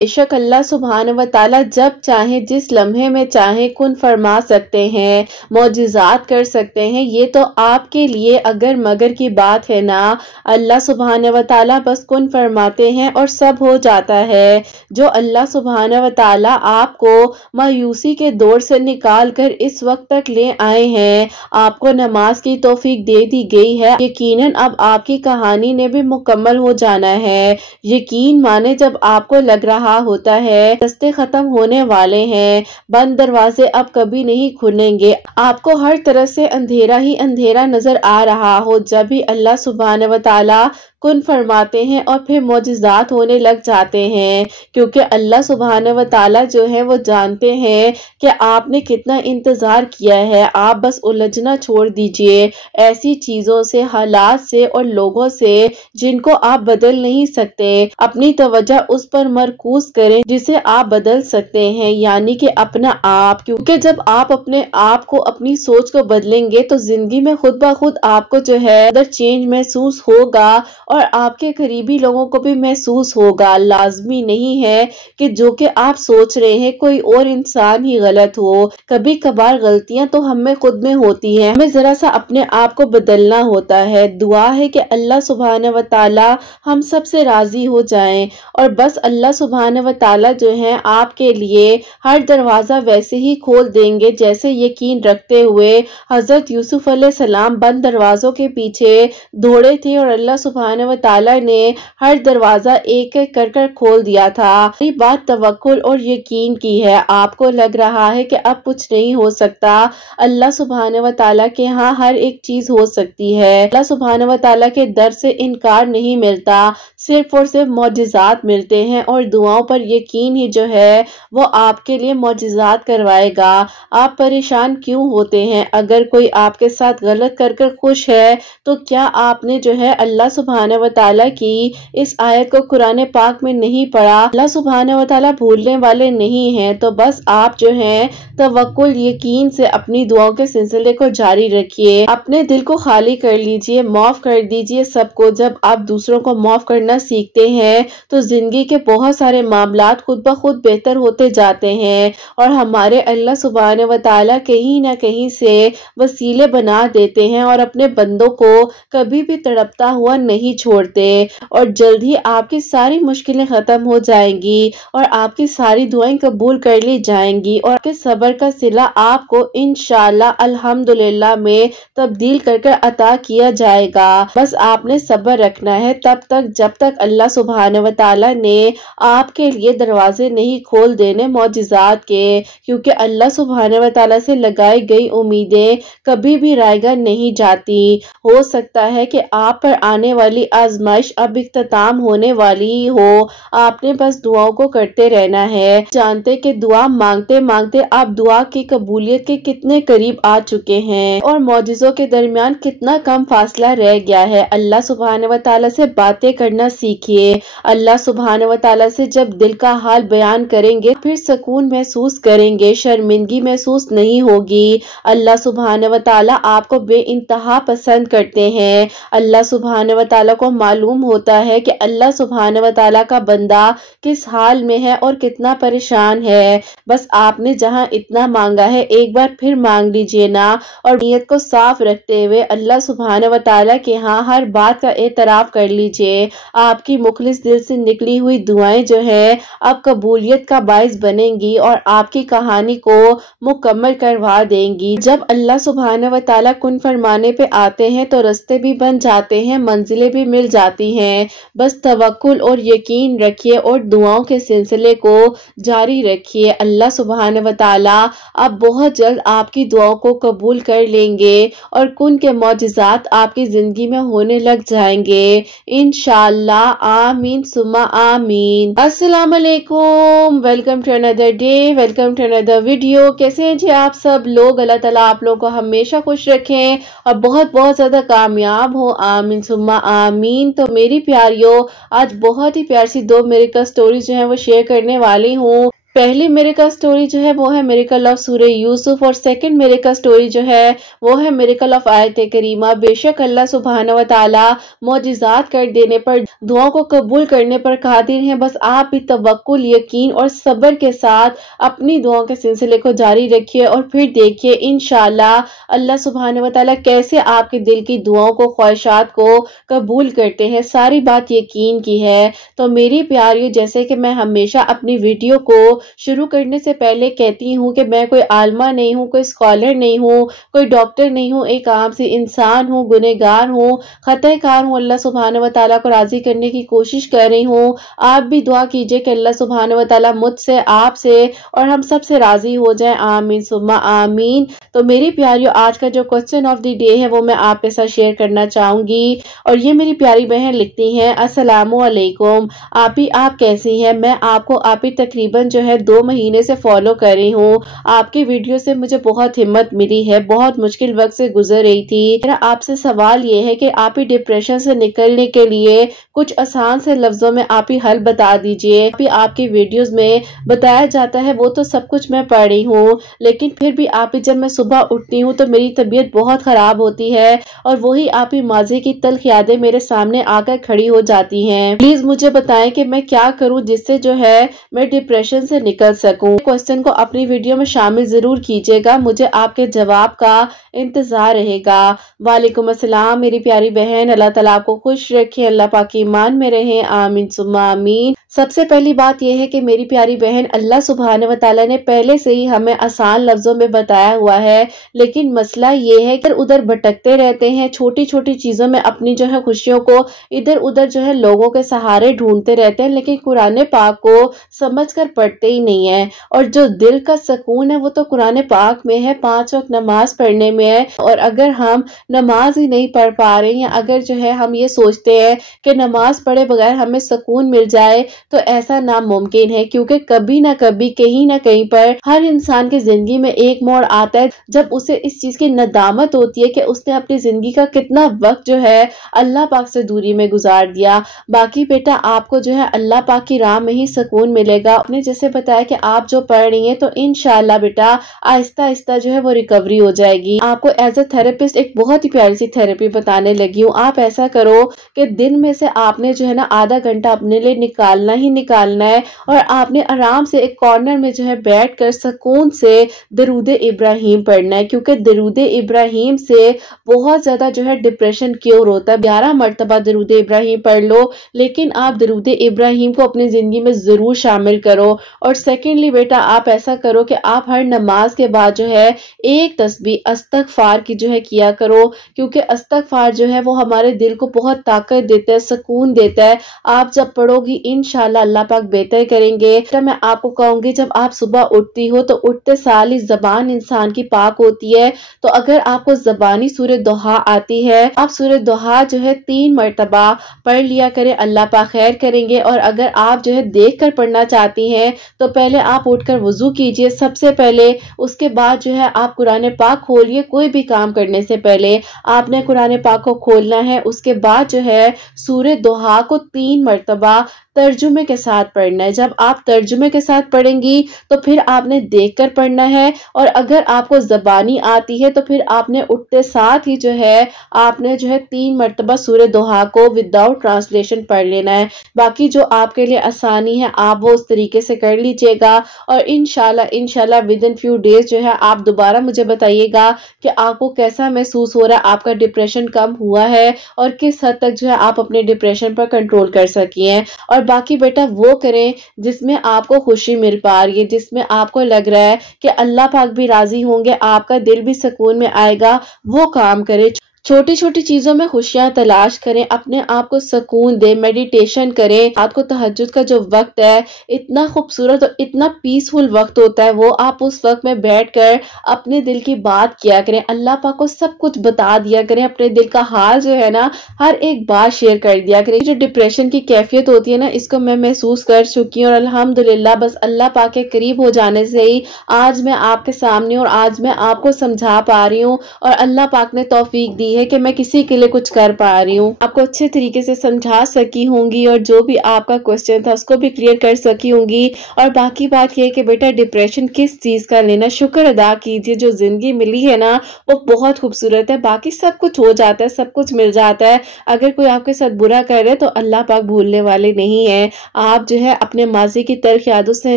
बेशक अल्लाह सुब्हान व ताला जब चाहे जिस लम्हे में चाहे कुन फरमा सकते हैं, मौजिज़ात कर सकते हैं। ये तो आपके लिए अगर मगर की बात है ना। अल्लाह सुब्हान व ताला बस कुन फरमाते हैं और सब हो जाता है। जो अल्लाह सुब्हान व ताला आपको मायूसी के दौर से निकाल कर इस वक्त तक ले आए हैं, आपको नमाज की तौफीक दे दी गई है। यकीनन अब आपकी कहानी ने भी मुकम्मल हो जाना है। यकीन माने जब आपको लग रहा होता है रास्ते खत्म होने वाले हैं, बंद दरवाजे अब कभी नहीं खुलेंगे, आपको हर तरह से अंधेरा ही अंधेरा नजर आ रहा हो, जब भी अल्लाह सुब्हान व ताला कुन फरमाते हैं और फिर मौजिज़ात होने लग जाते हैं। क्योंकि अल्लाह सुब्हान व ताला जो है वो जानते हैं कि आपने कितना इंतजार किया है। आप बस उलझना छोड़ दीजिए ऐसी चीजों से, हालात से और लोगों से जिनको आप बदल नहीं सकते। अपनी तवज्जो उस पर मरकूज करें जिसे आप बदल सकते हैं, यानी कि अपना आप। क्योंकि जब आप अपने आप को, अपनी सोच को बदलेंगे तो जिंदगी में खुद ब खुद आपको जो है अंदर चेंज महसूस होगा और आपके करीबी लोगों को भी महसूस होगा। लाजमी नहीं है कि जो कि आप सोच रहे हैं कोई और इंसान ही गलत हो। कभी कभार गलतियां तो हमें खुद में होती हैं, हमें जरा सा अपने आप को बदलना होता है। दुआ है कि अल्लाह सुब्हान व ताला हम सब से राजी हो जाएं और बस अल्लाह सुब्हान व ताला जो है आपके लिए हर दरवाजा वैसे ही खोल देंगे जैसे यकीन रखते हुए हजरत यूसुफ अलैहिस्सलाम बंद दरवाजों के पीछे दौड़े थे और अल्लाह सुब्हान व ताला ने हर दरवाजा एक एक कर कर खोल दिया था। ये बात तवक्कुल और यकीन की है। आपको लग रहा है कि अब कुछ नहीं हो सकता, अल्लाह सुब्हान व ताला के यहाँ हर एक चीज हो सकती है। अल्लाह सुब्हान व ताला के दर से इनकार नहीं मिलता, सिर्फ और सिर्फ मौजिज़ात मिलते हैं और दुआओं पर यकीन ही जो है वो आपके लिए मौजिज़ात करवाएगा। आप परेशान क्यों होते हैं? अगर कोई आपके साथ गलत कर कर खुश है तो क्या आपने जो है अल्लाह सुब्हान व ताला की इस आयत को कुरान पाक में नहीं पढ़ा? अल्लाह सुब्हान व ताला भूलने वाले नहीं हैं। तो बस आप जो है तवक्कुल यकीन से अपनी दुआओं के सिलसिले को जारी रखिए, अपने दिल को खाली कर लीजिए, माफ कर दीजिए सबको। जब आप दूसरों को माफ करना सीखते हैं तो जिंदगी के बहुत सारे मामलात खुद ब खुद बेहतर होते जाते हैं और हमारे अल्लाह सुब्हान व ताला कहीं ना कहीं से वसीले बना देते हैं और अपने बंदों को कभी भी तड़पता हुआ नहीं छोड़ते। और जल्द ही आपकी सारी मुश्किलें खत्म हो जाएंगी और आपकी सारी दुआएं कबूल कर ली जाएंगी और आपके सब्र का सिला आपको इंशाअल्लाह अल्हम्दुलिल्लाह में तब्दील कर कर अता किया जाएगा। बस आपने सब्र रखना है तब तक जब तक अल्लाह सुब्हान व ताला ने आपके लिए दरवाजे नहीं खोल देने मौजिज़ात के। क्योंकि अल्लाह सुब्हान व ताला से लगाई गई उम्मीदें कभी भी रायगा नहीं जाती। हो सकता है कि आप पर आने वाली आजमाइश अब इख्तिताम होने वाली हो, आपने बस दुआओं को करते रहना है। जानते कि दुआ मांगते मांगते आप दुआ की कबूलियत के कितने करीब आ चुके हैं और मौजिज़ों के दरमियान कितना कम फासला रह गया है। अल्लाह सुब्हान व ताला से बातें करना सीखिए। अल्लाह सुब्हान व ताला से जब दिल का हाल बयान करेंगे फिर सुकून महसूस करेंगे, शर्मिंदगी महसूस नहीं होगी। अल्लाह सुब्हान व ताला आपको बेइंतहा पसंद करते हैं। अल्लाह सुब्हान व ताला को मालूम होता है कि अल्लाह सुब्हान व ताला का बंदा किस हाल में है और कितना परेशान है। बस आपने जहां इतना मांगा है एक बार फिर मांग लीजिए ना और नीयत को साफ रखते हुए अल्लाह सुब्हान व ताला के यहाँ हर बात का एतराफ कर लीजिए। आपकी मुखलिस दिल से निकली हुई दुआएं जो है अब कबूलियत का बाइस बनेंगी और आपकी कहानी को मुकम्मल करवा देंगी। जब अल्लाह सुब्हान व ताला कुन फरमाने पे आते हैं तो रास्ते भी बन जाते हैं, मंजिलें भी मिल जाती हैं। बस तवक्कुल और यकीन रखिए और दुआओं के सिलसिले को जारी रखिए। अल्लाह सुब्हान व ताला अब बहुत जल्द आपकी दुआओं को कबूल कर लेंगे और कुन के मौजिज़ात आपकी जिंदगी में होने लग जाएंगे इंशाअल्लाह। आमीन सुम्मा आमीन। अस्सलाम वालेकुम, welcome to another day, welcome to another video. कैसे हैं जी आप सब लोग? अल्लाह ताला आप लोगों को हमेशा खुश रखें और बहुत बहुत ज्यादा कामयाब हो। आमीन सुम्मा आमीन। तो मेरी प्यारियों, आज बहुत ही प्यारी सी दो मेरे का स्टोरी जो है वो शेयर करने वाली हूँ। पहली मिरेकल स्टोरी जो है वो है मिरेकल ऑफ सूरह यूसुफ और सेकंड मिरेकल स्टोरी जो है वो है मिरेकल ऑफ आयत करीमा। बेशक अल्लाह सुब्हान व तआला मौजिज़ात कर देने पर, दुआओं को कबूल करने पर कादिर हैं। बस आप भी तवक्कुल, यकीन और सब्र के साथ अपनी दुआओं के सिलसिले को जारी रखिए और फिर देखिए इंशाअल्लाह अल्लाह सुब्हान व तआला कैसे आपके दिल की दुआओं को, ख्वाहिशात को कबूल करते हैं। सारी बात यकीन की है। तो मेरी प्यारियों, जैसे कि मैं हमेशा अपनी वीडियो को शुरू करने से पहले कहती हूँ कि मैं कोई आलमा नहीं हूँ, कोई स्कॉलर नहीं हूँ, कोई डॉक्टर नहीं हूँ, एक आम सी इंसान हूँ, गुनहगार हूँ, खताकार हूँ। अल्लाह सुब्हान व तआला को राजी करने की कोशिश कर रही हूँ। आप भी दुआ कीजिए कि अल्लाह सुब्हान व तआला मुझसे, आपसे और हम सब से राजी हो जाए। आमीन सुम्मा आमीन। तो मेरी प्यारियों, आज का जो क्वेश्चन ऑफ द डे है वो मैं आपके साथ शेयर करना चाहूंगी और ये मेरी प्यारी बहन लिखती हैं, अस्सलामु अलैकुम आप कैसी हैं? मैं आपको तकरीबन जो है 2 महीने से फॉलो कर रही हूँ। आपकी वीडियो से मुझे बहुत हिम्मत मिली है, बहुत मुश्किल वक्त से गुजर रही थी। मेरा आपसे सवाल ये है कि आप ही डिप्रेशन से निकलने के लिए कुछ आसान से लफ्जों में आप ही हल बता दीजिए। आपकी वीडियोस में बताया जाता है वो तो सब कुछ मैं पढ़ रही हूँ, लेकिन फिर भी आप ही, जब मैं सुबह उठती हूँ तो मेरी तबीयत बहुत खराब होती है और वही आप ही माजी की तल्ख यादें मेरे सामने आकर खड़ी हो जाती हैं। प्लीज मुझे बताएं कि मैं क्या करूँ जिससे जो है मैं डिप्रेशन से निकल सकूं। क्वेश्चन को अपनी वीडियो में शामिल जरूर कीजिएगा, मुझे आपके जवाब का इंतजार रहेगा। वालेकुम अस्सलाम मेरी प्यारी बहन, अल्लाह ताला आपको खुश रखे, अल्लाह पाक की ईमान में रहे। आमीन सुम्मा आमीन। सबसे पहली बात यह है कि मेरी प्यारी बहन, अल्लाह सुब्हान व तआला ने पहले से ही हमें आसान लफ्जों में बताया हुआ है, लेकिन मसला ये है कि उधर भटकते रहते हैं, छोटी छोटी चीजों में अपनी जो है खुशियों को इधर उधर जो है लोगों के सहारे ढूंढते रहते हैं, लेकिन कुरान पाक को समझकर पढ़ते ही नहीं है। और जो दिल का सुकून है वो तो कुरान पाक में है, 5 वक्त नमाज पढ़ने में है। और अगर हम नमाज ही नहीं पढ़ पा रहे हैं, अगर जो है हम ये सोचते हैं कि नमाज पढ़े बगैर हमें सुकून मिल जाए, तो ऐसा नामुमकिन है। क्योंकि कभी ना कभी, कहीं ना कहीं पर हर इंसान की जिंदगी में एक मोड़ आता है जब उसे इस चीज की नदामत होती है कि उसने अपनी जिंदगी का कितना वक्त जो है अल्लाह पाक से दूरी में गुजार दिया। बाकी बेटा, आपको जो है अल्लाह पाक की राह में ही सुकून मिलेगा। आपने जैसे बताया कि आप जो पढ़ रही हैं, तो इंशाअल्लाह बेटा आहिस्ता आहिस्ता जो है वो रिकवरी हो जाएगी। आपको एज अ थेरेपिस्ट एक बहुत ही प्यारी सी थेरेपी बताने लगी हूँ। आप ऐसा करो कि दिन में से आपने जो है ना आधा घंटा अपने लिए निकालना ही निकालना है और आपने आराम से एक कॉर्नर में जो है बैठकर सुकून से दरूद इब्राहिम पढ़ना है। क्योंकि दरूद इब्राहिम से बहुत ज्यादा जो है डिप्रेशन क्योर होता है। 11 मरतबा दरूद इब्राहिम पढ़ लो, लेकिन आप दरूद इब्राहिम को अपनी जिंदगी में जरूर शामिल करो। और सेकेंडली बेटा, आप ऐसा करो कि आप हर नमाज के बाद जो है एक तस्बीह अस्तगफार की जो है किया करो, क्योंकि अस्तगफार जो है वो हमारे दिल को बहुत ताकत देता है, सुकून देता है। आप जब पढ़ोगी इंशाल्लाह अल्लाह पाक बेहतर करेंगे। तो मैं आपको कहूंगी, जब आप सुबह उठती हो तो उठते साल ही जबान इंसान की पाक होती है। तो अगर आपको जबानी सूरह दुहा आती है, आप सूरह दुहा जो है 3 मरतबा पढ़ लिया करें, अल्लाह पाक खैर करेंगे। और अगर आप जो है देख कर पढ़ना चाहती हैं तो पहले आप उठकर वुजू कीजिए सबसे पहले, उसके बाद जो है आप कुरान पाक खोलिए। कोई भी काम करने से पहले आपने कुरान पाक को खोलना है। उसके बाद जो है सूरह दुहा को 3 मरतबा तर्जुमे के साथ पढ़ना है। जब आप तर्जुमे के साथ पढ़ेंगी तो फिर आपने देखकर पढ़ना है। और अगर आपको जबानी आती है तो फिर आपने उठते साथ ही जो है आपने जो है 3 मरतबा सूरह दुहा को विदाउट ट्रांसलेशन पढ़ लेना है। बाकी जो आपके लिए आसानी है आप वो उस तरीके से कर लीजिएगा। और इंशाल्लाह विद इन फ्यू डेज जो है आप दोबारा मुझे बताइएगा कि आपको कैसा महसूस हो रहा है, आपका डिप्रेशन कम हुआ है और किस हद तक जो है आप अपने डिप्रेशन पर कंट्रोल कर सकी हैं। और बाकी बेटा वो करें जिसमें आपको खुशी मिल पा रही है, जिसमें आपको लग रहा है कि अल्लाह पाक भी राजी होंगे, आपका दिल भी सुकून में आएगा, वो काम करें। छोटी छोटी चीजों में खुशियां तलाश करें, अपने आप को सुकून दे, मेडिटेशन करें। रात को तहज्जुद का जो वक्त है इतना खूबसूरत और इतना पीसफुल वक्त होता है वो, आप उस वक्त में बैठकर अपने दिल की बात किया करें, अल्लाह पाक को सब कुछ बता दिया करें, अपने दिल का हाल जो है ना हर एक बात शेयर कर दिया करें। जो डिप्रेशन की कैफियत होती है ना, इसको मैं महसूस कर चुकी हूँ और अल्हम्दुलिल्लाह बस अल्लाह पाक के करीब हो जाने से ही आज मैं आपके सामने और आज मैं आपको समझा पा रही हूँ और अल्लाह पाक ने तौफीक दी लगती है कि मैं किसी के लिए कुछ कर पा रही हूँ, आपको अच्छे तरीके से समझा सकी होंगी और जो भी आपका क्वेश्चन था उसको भी क्लियर कर सकी होंगी। और बाकी बात यह कि बेटा डिप्रेशन किस चीज का लेना, शुक्र अदा कीजिए जो जिंदगी मिली है ना वो बहुत खूबसूरत है, बाकी सब कुछ हो जाता है, सब कुछ मिल जाता है। अगर कोई आपके साथ बुरा कर रहे तो अल्लाह पाक भूलने वाले नहीं है। आप जो है अपने माजी की तल्ख यादों से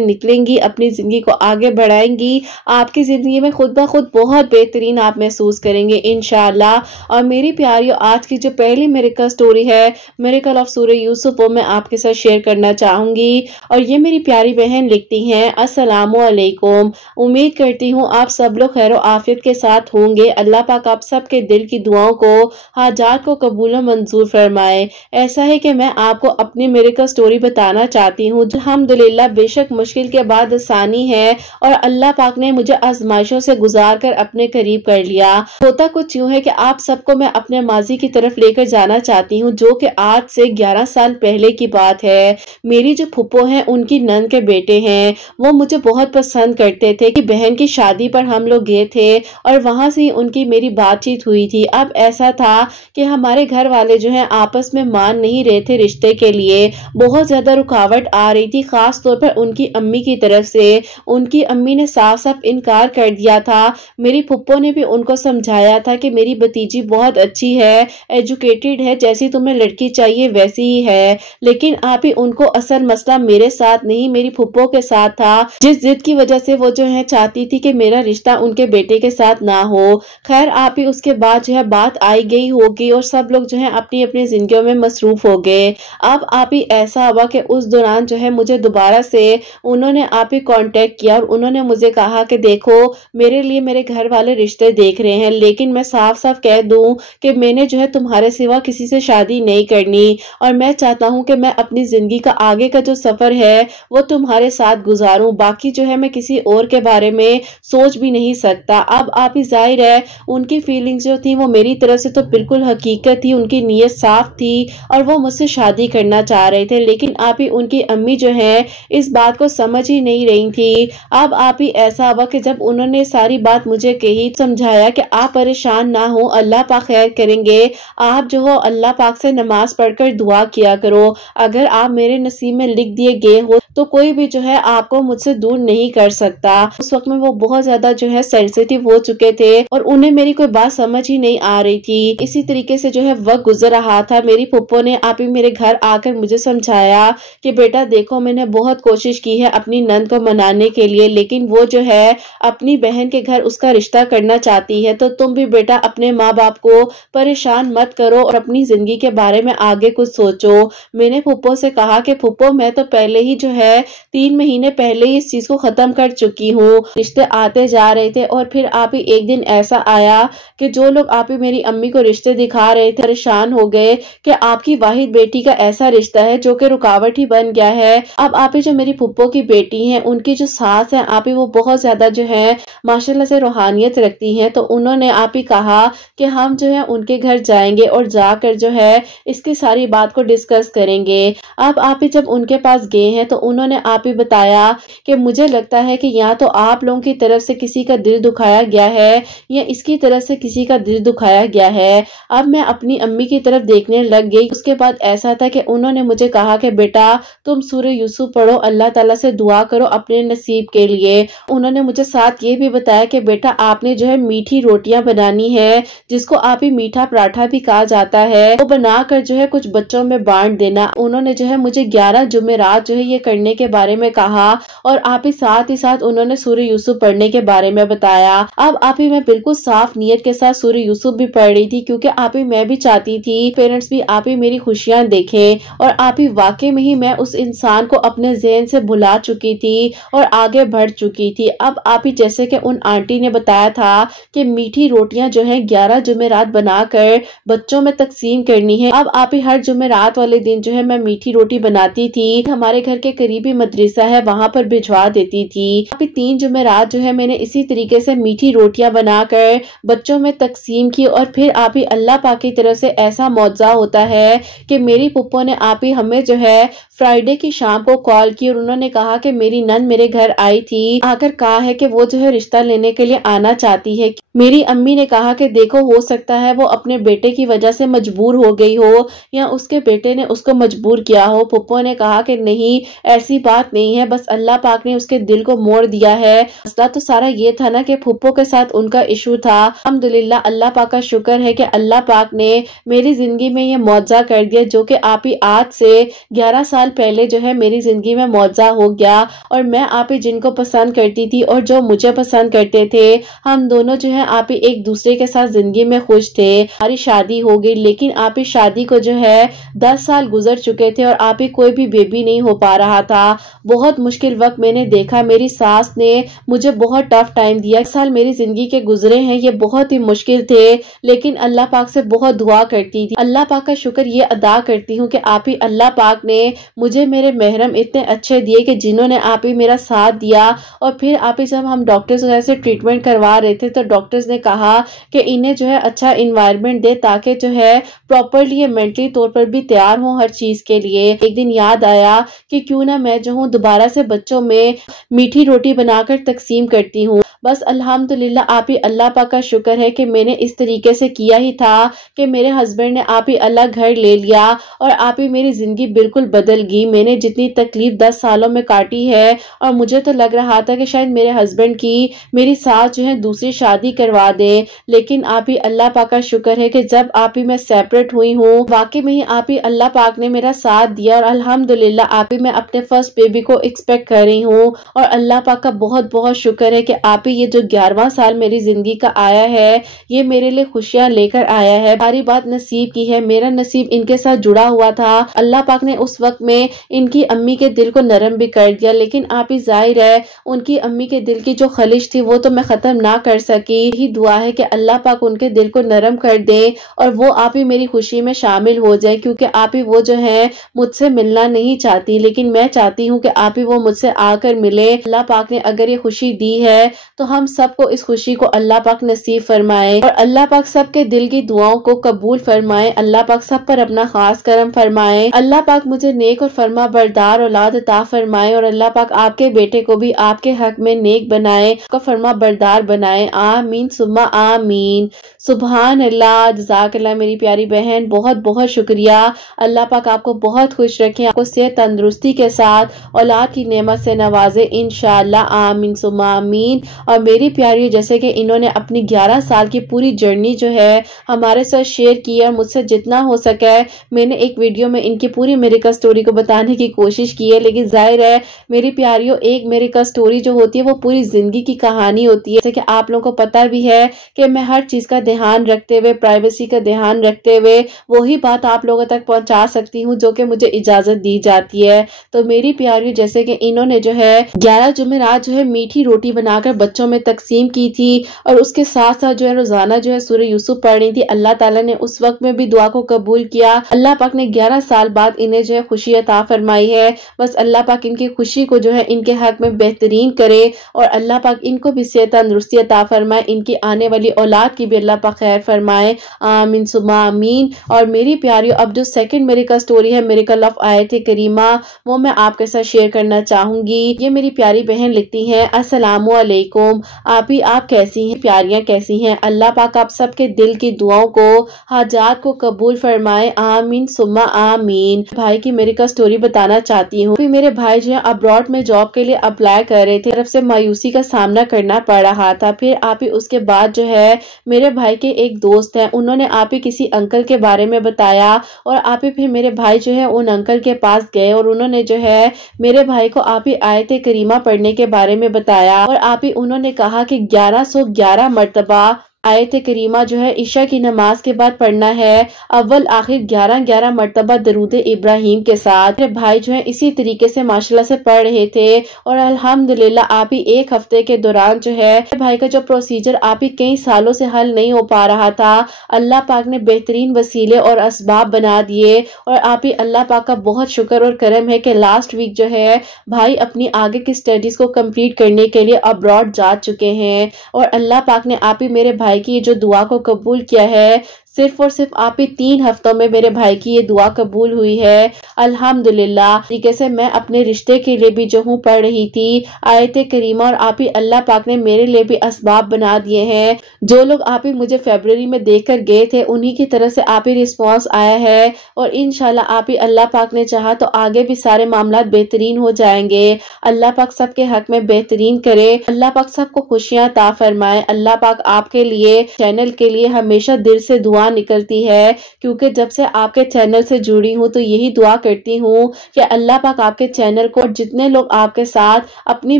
निकलेंगी, अपनी जिंदगी को आगे बढ़ाएंगी, आपकी जिंदगी में खुद ब खुद बहुत बेहतरीन आप महसूस करेंगे इंशाअल्लाह। और मेरी प्यारियों, आज की जो पहली मिरेकल स्टोरी है, मिरेकल ऑफ सूरह यूसुफ, वो मैं आपके साथ शेयर करना चाहूंगी। और ये मेरी प्यारी बहन लिखती हैं, अस्सलामु अलैकुम, उम्मीद करती हूँ आप सब लोग खैर आफियत के साथ होंगे। अल्लाह पाक आप सबके दिल की दुआओं को, हाजात को कबूल मंजूर फरमाए। ऐसा है कि मैं आपको अपनी मिरेकल स्टोरी बताना चाहती हूँ। अल्हम्दुलिल्लाह बेशक मुश्किल के बाद आसानी है और अल्लाह पाक ने मुझे आजमाइशों से गुजार कर अपने करीब कर लिया। होता कुछ यूं है कि आप सबको मैं अपने माजी की तरफ लेकर जाना चाहती हूँ, जो कि आज से 11 साल पहले की बात है। मेरी जो फुप्पो हैं उनकी नंद के बेटे हैं, वो मुझे बहुत पसंद करते थे कि बहन की शादी पर हम लोग गए थे और वहां से उनकी मेरी बातचीत हुई थी। अब ऐसा था कि हमारे घर वाले जो हैं आपस में मान नहीं रहे थे रिश्ते के लिए, बहुत ज्यादा रुकावट आ रही थी, खास तौर पर उनकी अम्मी की तरफ से। उनकी अम्मी ने साफ साफ इनकार कर दिया था। मेरी फुप्पो ने भी उनको समझाया था कि मेरी भतीजी बहुत अच्छी है, एजुकेटेड है, जैसी तुम्हें लड़की चाहिए वैसी ही है। लेकिन आप ही उनको असल मसला मेरे साथ नहीं मेरी फुप्पो के साथ था, जिस जिद की वजह से वो जो है चाहती थी कि मेरा रिश्ता उनके बेटे के साथ ना हो। खैर आप ही उसके बाद जो है बात आई गई होगी और सब लोग जो है अपनी अपनी जिंदगियों में मसरूफ हो गए। अब आप ही ऐसा हुआ कि उस दौरान जो है मुझे दोबारा से उन्होंने आप ही कांटेक्ट किया और उन्होंने मुझे कहा कि देखो मेरे लिए मेरे घर वाले रिश्ते देख रहे हैं, लेकिन मैं साफ साफ कह दूं कि मैंने जो है तुम्हारे सिवा किसी से शादी नहीं करनी और मैं चाहता हूं कि मैं अपनी जिंदगी का आगे का जो सफर है वो तुम्हारे साथ गुजारूं, बाकी जो है मैं किसी और के बारे में सोच भी नहीं सकता। अब आप ही जाहिर है उनकी फीलिंग्स जो थी वो मेरी तरफ से तो बिल्कुल हकीकत थी, उनकी नीयत साफ थी और वो मुझसे शादी करना चाह रहे थे, लेकिन आप ही उनकी अम्मी जो है इस बात को समझ ही नहीं रही थी। अब आप ही ऐसा हुआ कि जब उन्होंने सारी बात मुझे कही, समझाया कि आप परेशान ना हो, अल्लाह पाक खैर करेंगे, आप जो हो अल्लाह पाक से नमाज पढ़कर दुआ किया करो, अगर आप मेरे नसीब में लिख दिए गए हो तो कोई भी जो है आपको मुझसे दूर नहीं कर सकता। उस वक्त में वो बहुत ज्यादा जो है सेंसिटिव हो चुके थे और उन्हें मेरी कोई बात समझ ही नहीं आ रही थी। इसी तरीके से जो है वक्त गुजर रहा था। मेरी फुप्पो ने आप ही मेरे घर आकर मुझे समझाया कि बेटा देखो मैंने बहुत कोशिश की है अपनी नंद को मनाने के लिए, लेकिन वो जो है अपनी बहन के घर उसका रिश्ता करना चाहती है, तो तुम भी बेटा अपने माँ बाप को परेशान मत करो और अपनी जिंदगी के बारे में आगे कुछ सोचो। मैंने फुप्पो से कहा कि फुप्पो मैं तो पहले ही जो है 3 महीने पहले ही इस चीज को खत्म कर चुकी हूँ, रिश्ते आते जा रहे थे और फिर आप ही एक दिन ऐसा आया कि जो लोग आप ही मेरी अम्मी को रिश्ते दिखा रहे थे परेशान हो गए कि आपकी वाहिद बेटी का ऐसा रिश्ता है जो कि रुकावट ही बन गया है। अब आप ही जो मेरी फुप्पो की बेटी हैं उनकी जो सास है आप ही वो बहुत ज्यादा जो है माशाल्लाह से रूहानियत रखती हैं, तो उन्होंने आप ही कहा कि हम जो है उनके घर जाएंगे और जाकर जो है इसकी सारी बात को डिस्कस करेंगे। अब आप ही जब उनके पास गए हैं तो उन्होंने आप ही बताया कि मुझे लगता है कि या तो आप लोगों की तरफ से किसी का दिल दुखाया गया है या इसकी तरफ से किसी का दिल दुखाया गया है। अब मैं अपनी अम्मी की तरफ देखने लग गई। उसके बाद ऐसा था कि उन्होंने मुझे कहा कि बेटा तुम सूरह यूसुफ पढ़ो, अल्लाह ताला से दुआ करो अपने नसीब के लिए। उन्होंने मुझे साथ ये भी बताया कि बेटा आपने जो है मीठी रोटियां बनानी है, जिसको आप ही मीठा पराठा भी कहा जाता है, वो बनाकर जो है कुछ बच्चों में बांट देना। उन्होंने जो है मुझे 11 जुमेरात जो है ये करने के बारे में कहा और आप ही साथ उन्होंने सूरह यूसुफ पढ़ने के बारे में बताया। अब आप ही मैं बिल्कुल साफ नियत के साथ सूरह यूसुफ भी पढ़ रही थी, क्योंकि आप ही मैं भी चाहती थी पेरेंट्स भी आप ही मेरी खुशियां देखें और आप ही वाकई में ही मैं उस इंसान को अपने ज़हन से भुला चुकी थी और आगे बढ़ चुकी थी। अब आप ही जैसे कि उन आंटी ने बताया था कि मीठी रोटियां जो है 11 जुमेरात बनाकर बच्चों में तकसीम करनी है। अब आप ही हर जुमेरात वाले दिन जो है मैं मीठी रोटी बनाती थी, हमारे घर के करीबी मदरसा है वहां पर भिजवा देती थी। अब 3 जुमेरात जो है मैंने इसी तरीके से मीठी रोटियां बनाकर बच्चों में तकसीम की और फिर आप ही अल्लाह पाक की तरफ से ऐसा मौजज़ा होता है कि मेरी फुप्पो ने आप ही हमें जो है फ्राइडे की शाम को कॉल की और उन्होंने कहा कि मेरी नन मेरे घर आई थी, आकर कहा है कि वो जो है रिश्ता लेने के लिए आना चाहती है। मेरी अम्मी ने कहा कि देखो हो ہو سکتا ہے وہ اپنے بیٹے کی وجہ سے مجبور ہو گئی ہو یا اس کے بیٹے نے اس کو مجبور کیا ہو۔ پھپھو نے کہا کہ نہیں، ایسی بات نہیں ہے، بس اللہ پاک نے اس کے دل کو موڑ دیا ہے۔ مسئلہ تو سارا یہ تھا نا کہ پھپھو کے ساتھ ان کا ایشو تھا۔ الحمدللہ اللہ پاک کا شکر ہے کہ اللہ پاک نے میری زندگی میں یہ معجزہ کر دیا، جو کہ آپ ہی آج سے 11 سال پہلے جو ہے میری زندگی میں معجزہ ہو گیا۔ اور میں آپ ہی جن کو پسند کرتی تھی اور جو مجھے پسند کرتے تھے، ہم دونوں جو ہے آپ ہی ایک دوسرے کے ساتھ زندگی میں خوش تھے۔ ہماری شادی ہو گئی، لیکن آپ ہی شادی کو جو ہے 10 سال گزر چکے تھے اور آپ ہی کوئی بھی بیبی نہیں ہو پا رہا تھا۔ بہت مشکل وقت میں نے دیکھا، میری ساس نے مجھے بہت ٹف ٹائم دیا۔ 1 سال میری زندگی کے گزرے ہیں، یہ بہت ہی مشکل تھے، لیکن اللہ پاک سے بہت دعا کرتی تھی۔ اللہ پاک کا شکر یہ ادا کرتی ہوں کہ آپ ہی اللہ پاک نے مجھے میرے محرم اتنے اچھے دیے کہ جنہوں نے آپ ہی میرا ساتھ دیا۔ اور پھر آپ ہی جب ہم ڈاکٹرز وغیرہ سے ٹریٹمنٹ کروا رہے تھے تو ڈاکٹرز نے کہا کہ انہیں جو ہے اچھا انوائرمنٹ دے تاکہ جو ہے پراپرلی یہ مینٹلی طور پر بھی تیار ہوں ہر چیز کے لیے۔ ایک دن یاد آیا کہ کیوں نہ میں جو ہوں دوبارہ سے بچوں میں میٹھی روٹی بنا کر تقسیم کرتی ہوں۔ بس الحمدللہ آپ ہی اللہ پاک کا شکر ہے کہ میں نے اس طریقے سے کیا ہی تھا کہ میرے ہسبینڈ نے آپ ہی اللہ گھر لے لیا اور آپ ہی میری زندگی بالکل بدل گئی۔ میں نے جتنی تکلیف 10 سالوں میں کاٹی ہے اور مجھے تو لگ رہا تھا کہ شاید میرے ہسبینڈ کی میری ساس جو ہے دوسری شادی کروا دے، لیکن آپ ہی اللہ پاک کا شکر ہے کہ جب آپ ہی میں سیپریٹ ہوئی ہوں، واقعی میں ہی آپ ہی اللہ پاک نے میرا ساتھ دیا اور الحمدللہ آپ ہی میں اپنے فرسٹ بیبی کو ایکسپیکٹ کر رہی ہوں۔ اور اللہ پاک کا بہت بہت شکر ہے کہ آپ ہی یہ جو 11واں سال میری زندگی کا آیا ہے، یہ میرے لیے خوشیاں لے کر آیا ہے۔ ساری بات نصیب کی ہے، میرا نصیب ان کے ساتھ جڑا ہوا تھا۔ اللہ پاک نے اس وقت میں ان کی امی کے دل کو نرم بھی کر دیا، لیکن آپ ہی ظاہر ہے ان کی امی کے دل کی جو خلش تھی وہ تو میں ختم نہ کر سکی۔ یہی دعا ہے کہ اللہ پاک ان کے دل کو نرم کر دے اور وہ آپ ہی میری خوشی میں شامل ہو جائے، کیونکہ آپ ہی وہ جو ہے مجھ سے ملنا نہیں چاہتی، لیکن میں چاہتی ہوں کہ آپ ہی وہ مجھ سے آ کر ملے۔ اللہ پاک نے اگر یہ خوشی دی ہے تو ہم سب کو اس خوشی کو اللہ پاک نصیب فرمائے اور اللہ پاک سب کے دل کی دعاؤں کو قبول فرمائے۔ اللہ پاک سب پر اپنا خاص کرم فرمائے۔ اللہ پاک مجھے نیک اور فرما بردار اولاد عطا فرمائے اور اللہ پاک آپ کے بیٹے کو بھی آپ کے حق میں نیک بنائے، کا فرما بردار بنائے۔ آمین ثم آمین۔ سبحان اللہ، جزاک اللہ میری پیاری بہن، بہت بہت شکریہ۔ اللہ پاک آپ کو بہت خوش رکھیں، آپ کو صحت تندرستی کے ساتھ اولاد کی نعمت سے نوازے انشاءاللہ۔ آمین ثم آمین۔ اور میری پیاری، جیسے کہ انہوں نے اپنی 11 سال کی پوری جرنی جو ہے ہمارے ساتھ شیئر کی ہے، مجھ سے جتنا ہو سکے میں نے ایک ویڈیو میں ان کی پوری میریکل سٹوری کو بتانے کی کوشش کی ہے، لیکن ظاہر ہے میری پیاریوں ایک میریکل سٹوری جو ہوتی ہے وہ پوری زندگی کی کہانی ہوتی ہے، جیسے کہ آپ لوگوں کو پتہ بھی ہے کہ میں ہر چیز کا دھیان رکھتے ہوئے، پرائیویسی کا دھیان رکھتے ہوئے وہی بات آپ لوگوں تک پہنچا سکتی ہوں جو کہ مجھے اجازت دی جاتی ہے۔ تو میری پیاریوں، جیسے کہ انہوں نے جو ہے 11 جمعرات جو ہے میٹھی روٹی بنا کر بچوں میں تقسیم کی تھی اور اس کے ساتھ ساتھ جو ہے روزانہ جو ہے سورہ یوسف پڑھ رہی تھی، اللہ تعالیٰ نے اس وقت میں بھی دعا کو قبول کیا۔ اللہ پاک نے 11 سال بعد انہیں جو ہے خوشی عطا فرمائی ہے۔ بس اللہ پاک ان کی خوشی کو جو ہے ان کے حق میں بہترین کرے اور اللہ پاک ان کو بھی صحت تندرستی عطا فرمائے، ان کی آنے والی اولاد کی بھی اللہ پاک خیر فرمائے۔ آمین ثم آمین۔ اور میری پیاریوں، اب جو سیکنڈ میریکل سٹوری ہے، میریکل آف آیت کریمہ، وہ میں آپ کے ساتھ شیئر کرنا چاہوں گی۔ یہ میری پیاری بہن لکھتی ہیں، السلام علیکم، آپ کیسی ہیں پیاریاں، کیسی ہیں؟ اللہ پاک آپ سب کے دل کی دعاؤں کو، حاجات کو قبول فرمائے۔ آمین ثم آمین۔ بھائی کی میریکل سٹوری بتانا چاہتی ہوں۔ پھر میرے بھائی جو ہے ابراڈ میں جاب کے لیے اپلائی کر رہے تھے، طرف سے مایوسی کا سامنا کرنا پڑ رہا تھا۔ پھر آپ ہی اس کے بعد جو ہے میرے بھائی کے ایک دوست ہیں، انہوں نے آپ ہی کسی انکل کے بارے میں بتایا اور آپ ہی پھر میرے بھائی جو ہے ان انکل کے پاس گئے اور انہوں نے جو ہے میرے بھائی کو آپ ہی آیت کریمہ پڑھنے کے بارے میں بتایا اور آپ ہی انہوں نے کہا کہ 1111 مرتبہ آیت کریمہ جو ہے عشاء کی نماز کے بعد پڑھنا ہے، اول آخر 11 مرتبہ درود ابراہیم کے ساتھ۔ میرے بھائی جو ہے اسی طریقے سے ماشاءاللہ سے پڑھ رہے تھے اور الحمدللہ آپ ہی ایک ہفتے کے دوران جو ہے میرے بھائی کا جو پروسیجر آپ ہی کئی سالوں سے حل نہیں ہو پا رہا تھا، اللہ پاک نے بہترین وسیلے اور اسباب بنا دیے اور آپ ہی اللہ پاک کا بہت شکر اور کرم ہے کہ لاسٹ ویک جو ہے بھائی اپنی آگے کی سٹڈیز کو کمپلیٹ کرنے کے لیے ابراڈ جا چکے ہیں اور اللہ پاک نے آپ ہی میرے بھائی کی جو دعا کو قبول کیا ہے۔ सिर्फ और सिर्फ आप ही 3 हफ्तों में मेरे भाई की ये दुआ कबूल हुई है। अल्हम्दुलिल्लाह। तरीके से मैं अपने रिश्ते के लिए भी जो हूँ पढ़ रही थी आयत करीमा, और आप ही अल्लाह पाक ने मेरे लिए भी असबाब बना दिए हैं। जो लोग आप ही मुझे फरवरी में देखकर गए थे उन्हीं की तरफ से आप ही रिस्पॉन्स आया है, और इंशाल्लाह आप ही अल्लाह पाक ने चाहा तो आगे भी सारे मामला बेहतरीन हो जाएंगे। अल्लाह पाक सबके हक में बेहतरीन करे, अल्लाह पाक सबको खुशियां ता फरमाए। अल्लाह पाक आपके लिए, चैनल के लिए हमेशा दिल से दुआ निकलती है, क्योंकि जब से आपके चैनल से जुड़ी हूँ तो यही दुआ करती हूँ कि अल्लाह पाक आपके चैनल को और जितने लोग आपके साथ अपनी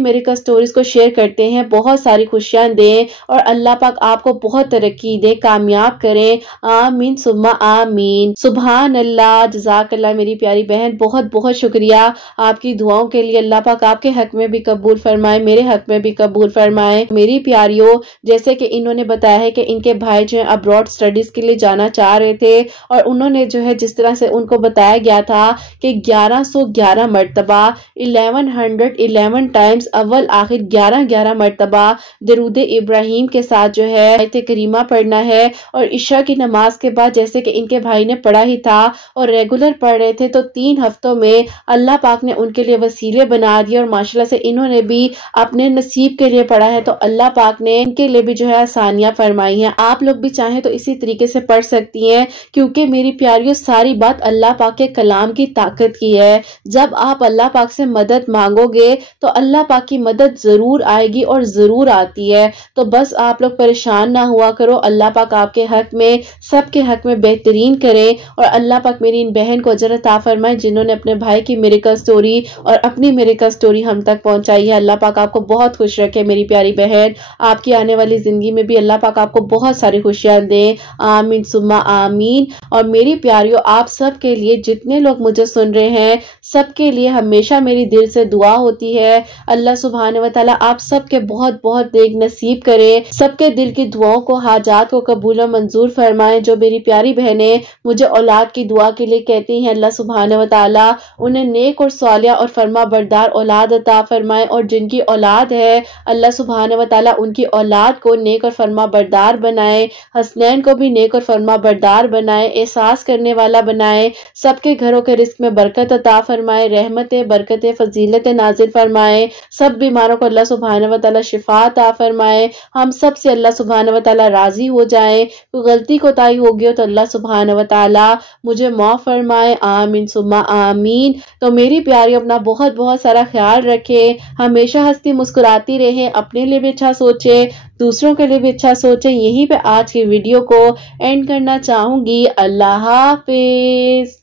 मिरेकल स्टोरीज को शेयर करते हैं बहुत सारी खुशियां दें, और अल्लाह पाक आपको बहुत तरक्की दे, कामयाब करें। आमीन सुम्मा आमीन। सुभान अल्लाह, जज़ाकल्लाह मेरी प्यारी बहन, बहुत बहुत शुक्रिया आपकी दुआओं के लिए। अल्लाह पाक आपके हक में भी कबूल फरमाए, मेरे हक में भी कबूल फरमाए। मेरी प्यारियों, जैसे कि इन्होंने बताया है कि इनके भाई जो है अब्रॉड स्टडीज के लिए जाना चाह रहे थे, और उन्होंने जो है जिस तरह से उनको बताया गया था कि 1111 मरतबा 1111 टाइम्स अव्वल आखिर 11 मरतबा दरूद इब्राहिम के साथ जो है आयत करीमा पढ़ना है, और इशा की नमाज के बाद जैसे कि इनके भाई ने पढ़ा ही था और रेगुलर पढ़ रहे थे, तो 3 हफ्तों में अल्लाह पाक ने उनके लिए वसीले बना दिए, और माशाल्लाह से इन्होंने भी अपने नसीब के लिए पढ़ा है, तो अल्लाह पाक ने इनके लिए भी जो है आसानियां फरमाई हैं। आप लोग भी चाहें तो इसी तरीके से पढ़ सकती हैं, क्योंकि मेरी प्यारियों सारी बात अल्लाह पाक के कलाम की ताकत की है। जब आप अल्लाह पाक से मदद मांगोगे तो अल्लाह पाक की मदद जरूर आएगी और जरूर आती है। तो बस आप लोग परेशान ना हुआ करो, अल्लाह पाक आपके हक में, सबके हक में बेहतरीन करे, और अल्लाह पाक मेरी इन बहन को अजर अता फरमाए जिन्होंने अपने भाई की मिरेकल स्टोरी और अपनी मिरेकल स्टोरी हम तक पहुंचाई है। अल्लाह पाक आपको बहुत खुश रखे मेरी प्यारी बहन, आपकी आने वाली जिंदगी में भी अल्लाह पाक आपको बहुत सारी खुशियां दे। आमीन सुम्मा आमीन। और मेरी प्यारियों, आप सब के लिए, जितने लोग मुझे सुन रहे हैं, सबके लिए हमेशा मेरी दिल से दुआ होती है। अल्लाह सुब्हान व तआला आप सबके बहुत बहुत नेक नसीब करे, सबके दिल की दुआओं को, हाजात को कबूल और मंजूर फरमाए। जो मेरी प्यारी बहनें मुझे औलाद की दुआ के लिए कहती हैं, अल्लाह सुब्हान व तआला उन्हें नेक और सालिया और फरमा बरदार औलाद अता फरमाए, और जिनकी औलाद है अल्लाह सुब्हान व तआला उनकी औलाद को नेक और फरमा बरदार बनाए, हसनैन को भी नेक और फरमा बरदार बनाए, एहसास करने वाला बनाए, सबके घरों के रिस्क में बरकत अता फरमाए, रहमत बरकत फजीलत नाजिल फरमाए, सब बीमारों को अल्लाह सुब्हान व तआला शिफा अता फरमाए। हम सब से अल्लाह सुब्हान व तआला राजी हो जाए। कोई गलती कोताही होगी हो तो अल्लाह सुब्हान व तआला मुझे माफ फरमाए। आमीन सुम्मा आमीन। तो मेरी प्यारी, अपना बहुत बहुत सारा ख्याल रखें, हमेशा हंसती मुस्कुराती रहें, अपने लिए भी अच्छा सोचे, दूसरों के लिए भी अच्छा सोचें। यहीं पे आज की वीडियो को एंड करना चाहूंगी। अल्लाह हाफिज।